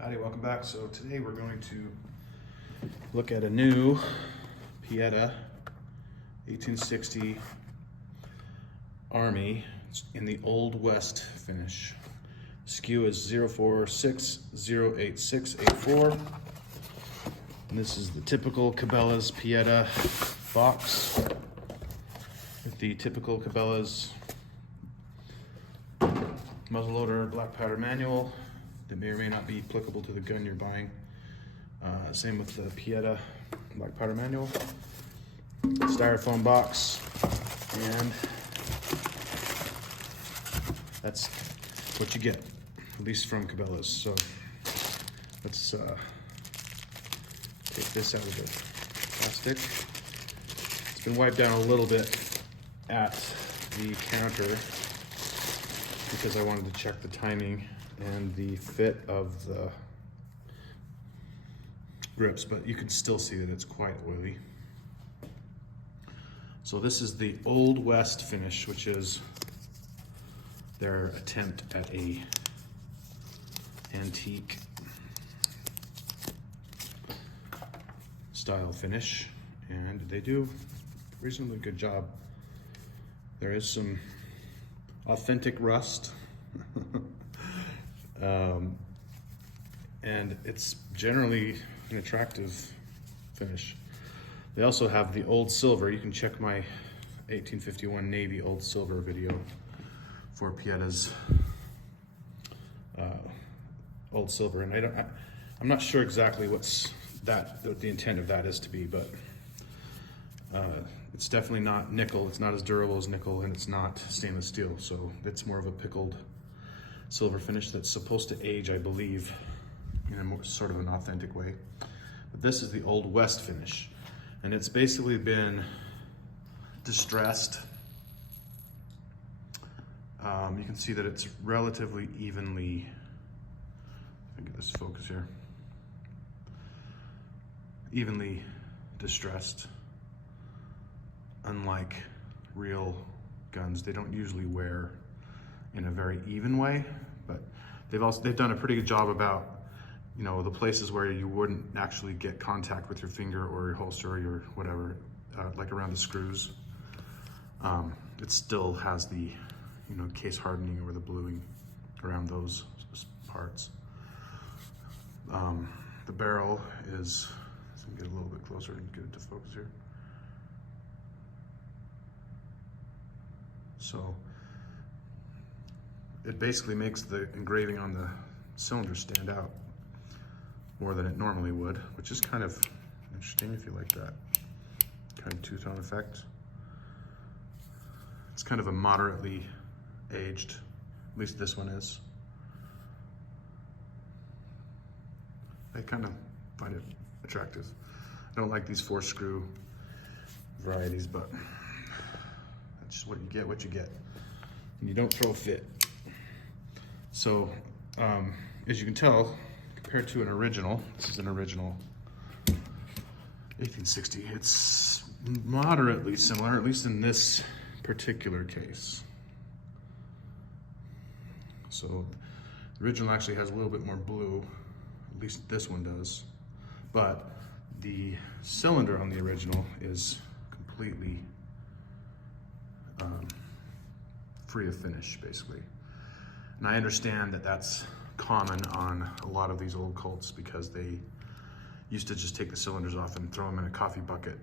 Howdy, welcome back. So today we're going to look at a new Pietta 1860 Army in the Old West finish. SKU is 0460864. And this is the typical Cabela's Pietta box with the typical Cabela's muzzleloader black powder manual that may or may not be applicable to the gun you're buying. Same with the Pietta black powder manual. Styrofoam box, and that's what you get, at least from Cabela's. So let's take this out of the plastic. It's been wiped down a little bit at the counter because I wanted to check the timing and the fit of the grips, but you can still see that it's quite oily. So this is the Old West finish, which is their attempt at a antique style finish, and they do a reasonably good job. There is some authentic rust. And it's generally an attractive finish. They also have the old silver. You can check my 1851 Navy old silver video for Pietta's old silver. And I'm not sure exactly what the intent of that is to be, but it's definitely not nickel. It's not as durable as nickel, and it's not stainless steel. So it's more of a pickled silver finish that's supposed to age, I believe, in a more sort of an authentic way. But this is the Old West finish, and it's basically been distressed. You can see that it's relatively evenly, if I get this focus here, evenly distressed. Unlike real guns, they don't usually wear in a very even way, but they've done a pretty good job about, you know, the places where you wouldn't actually get contact with your finger or your holster or your whatever, like around the screws. It still has the, you know, case hardening or the bluing around those parts. The barrel is, let's get a little bit closer and get it to focus here. So it basically makes the engraving on the cylinder stand out more than it normally would, which is kind of interesting if you like that kind of two-tone effect. It's kind of a moderately aged, at least this one is. I kind of find it attractive. I don't like these 4-screw varieties, but that's just what you get. And you don't throw a fit. So, as you can tell, compared to an original, this is an original 1860, it's moderately similar, at least in this particular case. So, the original actually has a little bit more blue, at least this one does, but the cylinder on the original is completely free of finish, basically. And I understand that that's common on a lot of these old Colts because they used to just take the cylinders off and throw them in a coffee bucket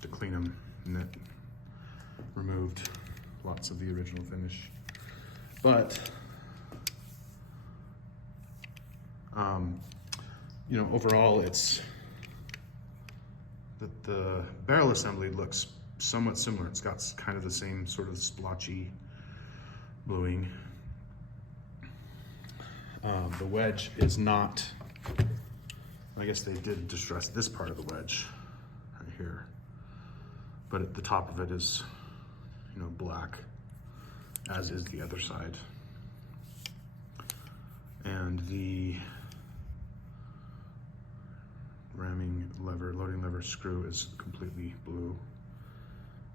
to clean them, and it removed lots of the original finish. But, you know, overall it's, the barrel assembly looks somewhat similar. It's got kind of the same sort of splotchy bluing. The wedge is not, I guess they did distress this part of the wedge right here, but at the top of it is, you know, black, as is the other side. And the ramming lever, loading lever screw is completely blue.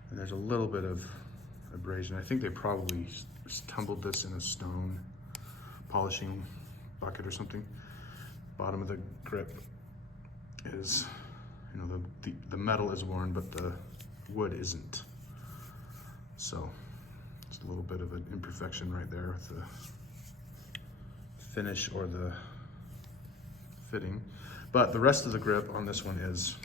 And there's a little bit of abrasion. I think they probably tumbled this in a stone polishing bucket or something. bottom of the grip is, you know, the metal is worn, but the wood isn't. So it's a little bit of an imperfection right there with the finish or the fitting. But the rest of the grip on this one is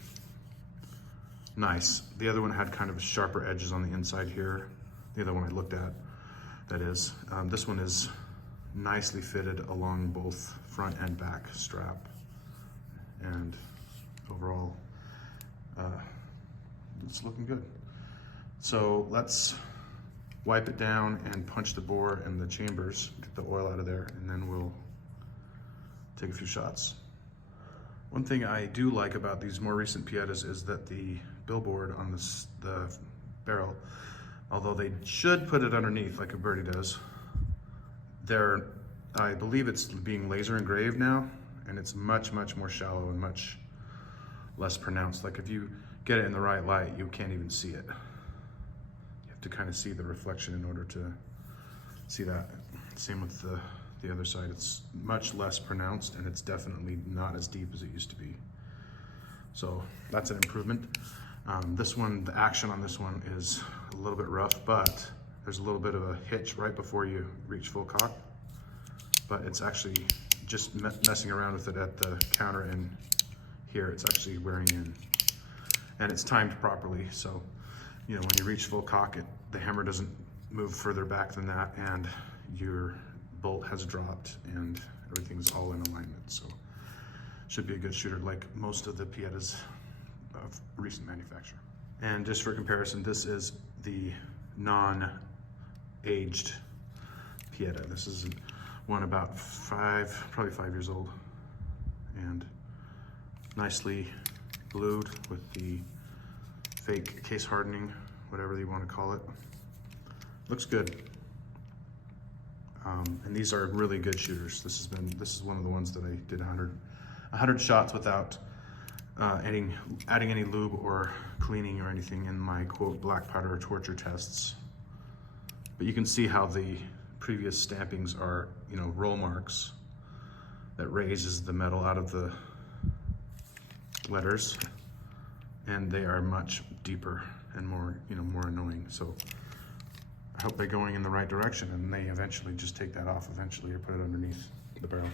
nice. The other one had kind of sharper edges on the inside here. The other one I looked at, that is. This one is nicely fitted along both front and back strap. And overall, it's looking good. So let's wipe it down and punch the bore and the chambers, get the oil out of there, and then we'll take a few shots. One thing I do like about these more recent Piettas is that the billboard on the barrel, although they should put it underneath like a birdie does, I believe it's being laser engraved now, and it's much, much more shallow and much less pronounced. Like if you get it in the right light, you can't even see it. You have to kind of see the reflection in order to see that. Same with the other side. It's much less pronounced, and it's definitely not as deep as it used to be. So that's an improvement. This one, the action on this one is a little bit rough, but there's a little bit of a hitch right before you reach full cock. But it's actually just messing around with it at the counter and here, it's actually wearing in. And it's timed properly, so you know when you reach full cock, the hammer doesn't move further back than that, and your bolt has dropped and everything's all in alignment. So should be a good shooter like most of the Piettas of recent manufacture. And just for comparison, this is the non-aged Pietta. This is one about probably 5 years old, and nicely glued with the fake case hardening, whatever you want to call it. Looks good. And these are really good shooters. This is one of the ones that I did 100 shots without adding any lube or cleaning or anything in my quote black powder torture tests. But you can see how the previous stampings are, you know, roll marks that raises the metal out of the letters, and they are much deeper and more, you know, more annoying. So I hope they're going in the right direction, and they eventually just take that off eventually or put it underneath the barrel.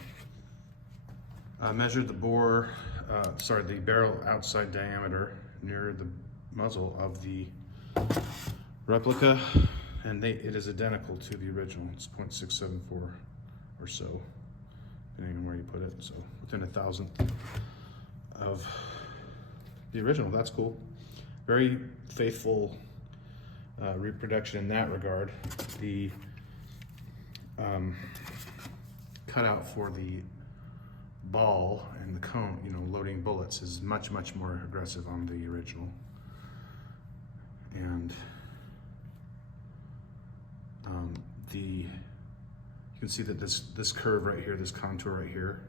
I measured the the barrel outside diameter near the muzzle of the replica, and it is identical to the original. It's 0.674 or so, depending on where you put it. So within 1,000th of the original. That's cool. Very faithful reproduction in that regard. The cutout for the ball and the cone, you know, loading bullets is much, much more aggressive on the original. And you can see that this curve right here, this contour right here,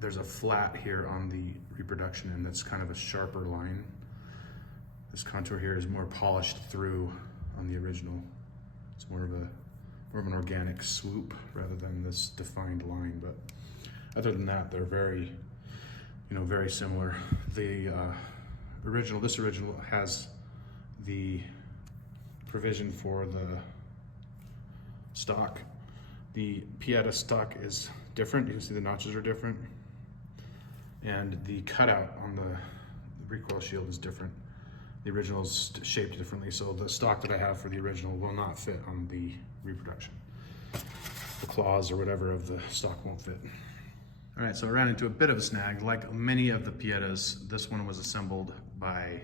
there's a flat here on the reproduction, and that's kind of a sharper line. This contour here is more polished through on the original. It's more of an organic swoop rather than this defined line. But other than that, they're very, you know, very similar. The this original has the provision for the stock. The Pietta stock is different. You can see the notches are different, and the cutout on the recoil shield is different. The original is shaped differently, so the stock that I have for the original will not fit on the reproduction. The claws or whatever of the stock won't fit. All right, so I ran into a bit of a snag. Like many of the Piettas, this one was assembled by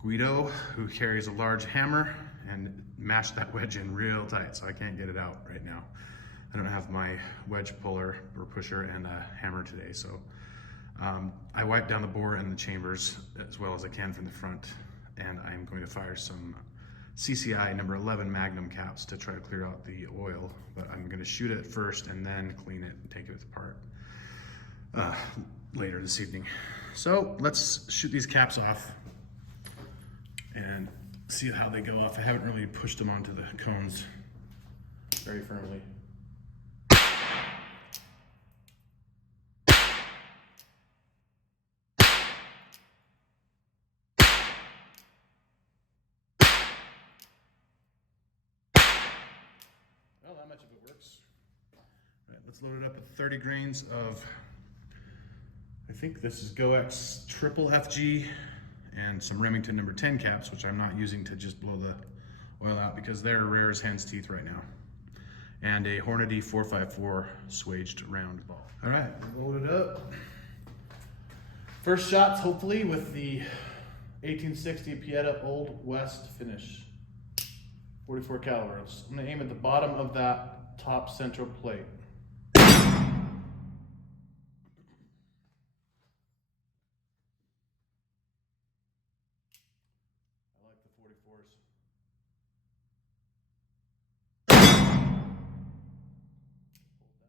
Guido, who carries a large hammer and mashed that wedge in real tight, so I can't get it out right now. I don't have my wedge puller or pusher and a hammer today, so I wiped down the bore and the chambers as well as I can from the front, and I'm going to fire some CCI number 11 Magnum caps to try to clear out the oil, but I'm going to shoot it first and then clean it and take it apart later this evening. So let's shoot these caps off and see how they go off. I haven't really pushed them onto the cones very firmly. Well, that much of it works. All right, let's load it up with 30 grains of, I think this is GoX triple FG and some Remington number 10 caps, which I'm not using to just blow the oil out because they're rare as hen's teeth right now. And a Hornady 454 swaged round ball. All right, load it up. First shots, hopefully, with the 1860 Pietta Old West finish. 44 caliber. I'm gonna aim at the bottom of that top central plate. I like the 44s. Hold that to the right.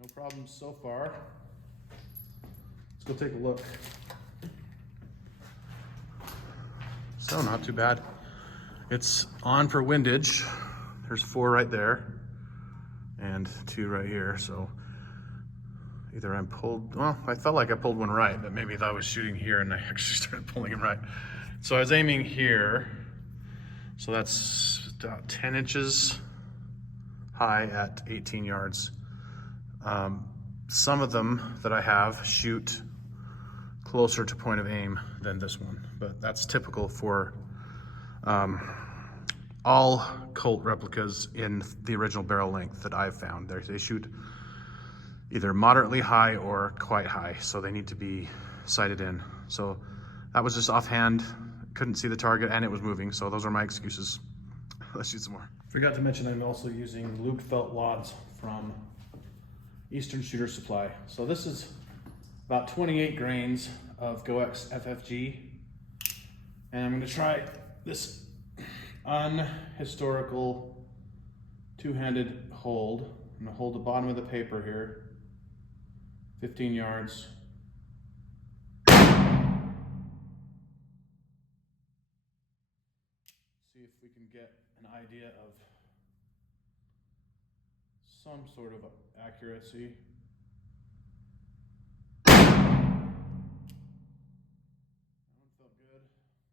No problems so far. Let's go take a look. So not too bad. It's on for windage. There's 4 right there and 2 right here. So either I'm pulled, well, I felt like I pulled one right, but maybe I was shooting here and I actually started pulling him right. So I was aiming here. So that's about 10 inches high at 18 yards. Some of them that I have shoot closer to point of aim than this one, but that's typical for all Colt replicas in the original barrel length that I've found. They shoot either moderately high or quite high, so they need to be sighted in. So that was just offhand, couldn't see the target and it was moving, so those are my excuses. Let's shoot some more. Forgot to mention I'm also using Luke felt wads from Eastern Shooter Supply. So this is about 28 grains of GoX FFG. And I'm gonna try this unhistorical two-handed hold. I'm gonna hold the bottom of the paper here, 15 yards. See if we can get an idea of some sort of accuracy. That one felt good.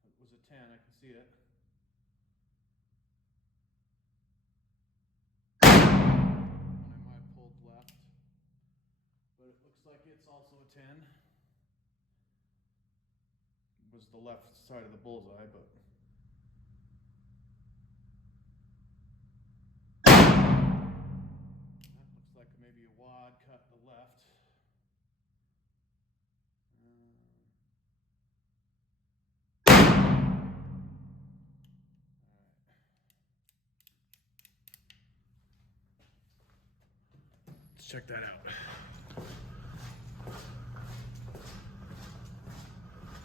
It was a 10, I can see it. One I might have pulled left, but it looks like it's also a 10. It was the left side of the bullseye, but like maybe a wad cut the left. Let's check that out.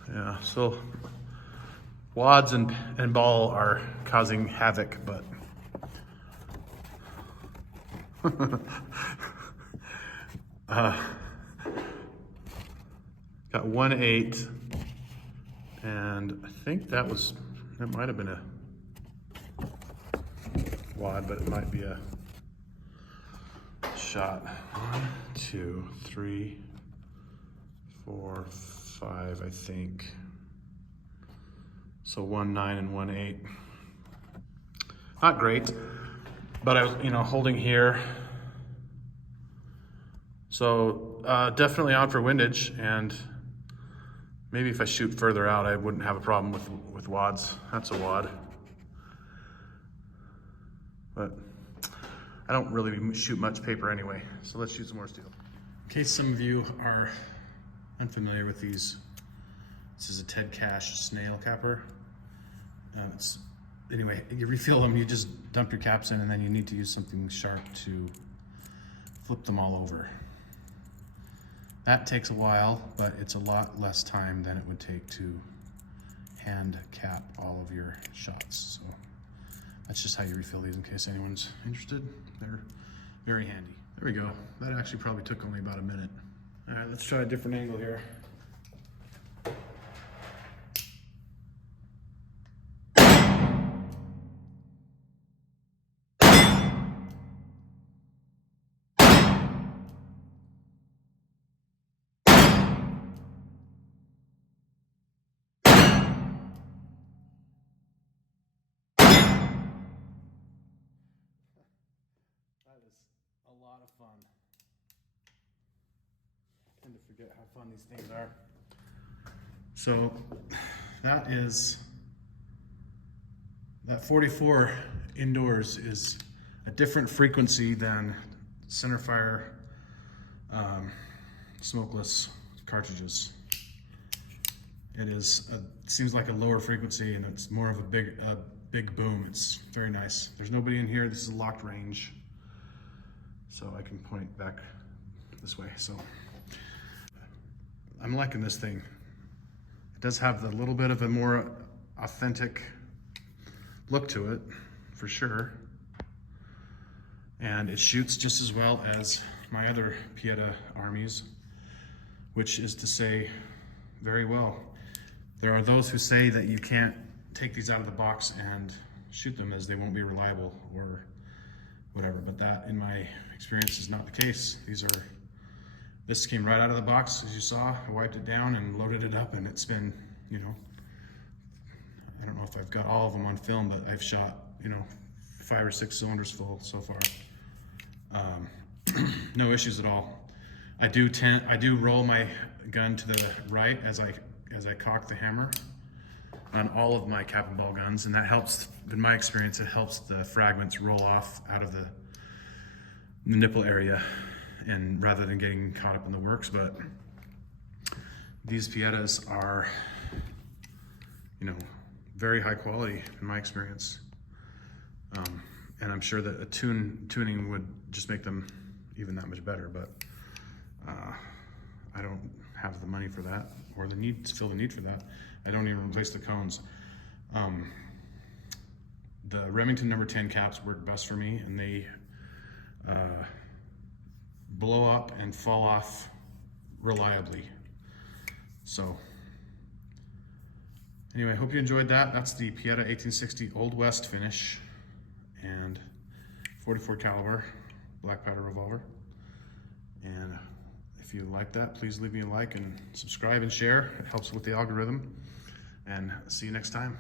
Yeah, so wads and ball are causing havoc, but got 1/8, and I think that might have been a wad, but it might be a shot. 1, 2, 3, 4, 5, I think. So 1/9 and 1/8. Not great, but I was, holding here. So definitely on for windage, and maybe if I shoot further out, I wouldn't have a problem with wads. That's a wad. But I don't really shoot much paper anyway, so let's shoot some more steel. In case some of you are unfamiliar with these, this is a Ted Cash snail capper. Anyway, you refill them, you just dump your caps in, and then you need to use something sharp to flip them all over. That takes a while, but it's a lot less time than it would take to hand cap all of your shots. So That's just how you refill these in case anyone's interested. They're very handy. There we go. That actually probably took only about a minute. All right, let's try a different angle here. That is a lot of fun. I tend to forget how fun these things are. So that 44 indoors is a different frequency than centerfire smokeless cartridges. It seems like a lower frequency, and it's more of a big boom. It's very nice. There's nobody in here. This is a locked range, so I can point back this way. So I'm liking this thing. It does have a little bit of a more authentic look to it, for sure. And it shoots just as well as my other Pietta Armies, which is to say, very well. There are those who say that you can't take these out of the box and shoot them as they won't be reliable or whatever, but that, in my experience, is not the case. This came right out of the box, as you saw. I wiped it down and loaded it up, and it's been, you know, I don't know if I've got all of them on film, but I've shot, you know, 5 or 6 cylinders full so far. No issues at all. I do roll my gun to the right as I cock the hammer on all of my cap and ball guns, and that helps. In my experience, it helps the fragments roll off out of the nipple area, and rather than getting caught up in the works. But these Piettas are, you know, very high quality in my experience, and I'm sure that a tuning would just make them even that much better. But I don't have the money for that, or feel the need for that. I don't even replace the cones. The Remington number 10 caps work best for me, and they blow up and fall off reliably. So anyway, I hope you enjoyed that. That's the Pietta 1860 Old West finish and 44 caliber black powder revolver. And if you like that, please leave me a like and subscribe and share. It helps with the algorithm. And see you next time.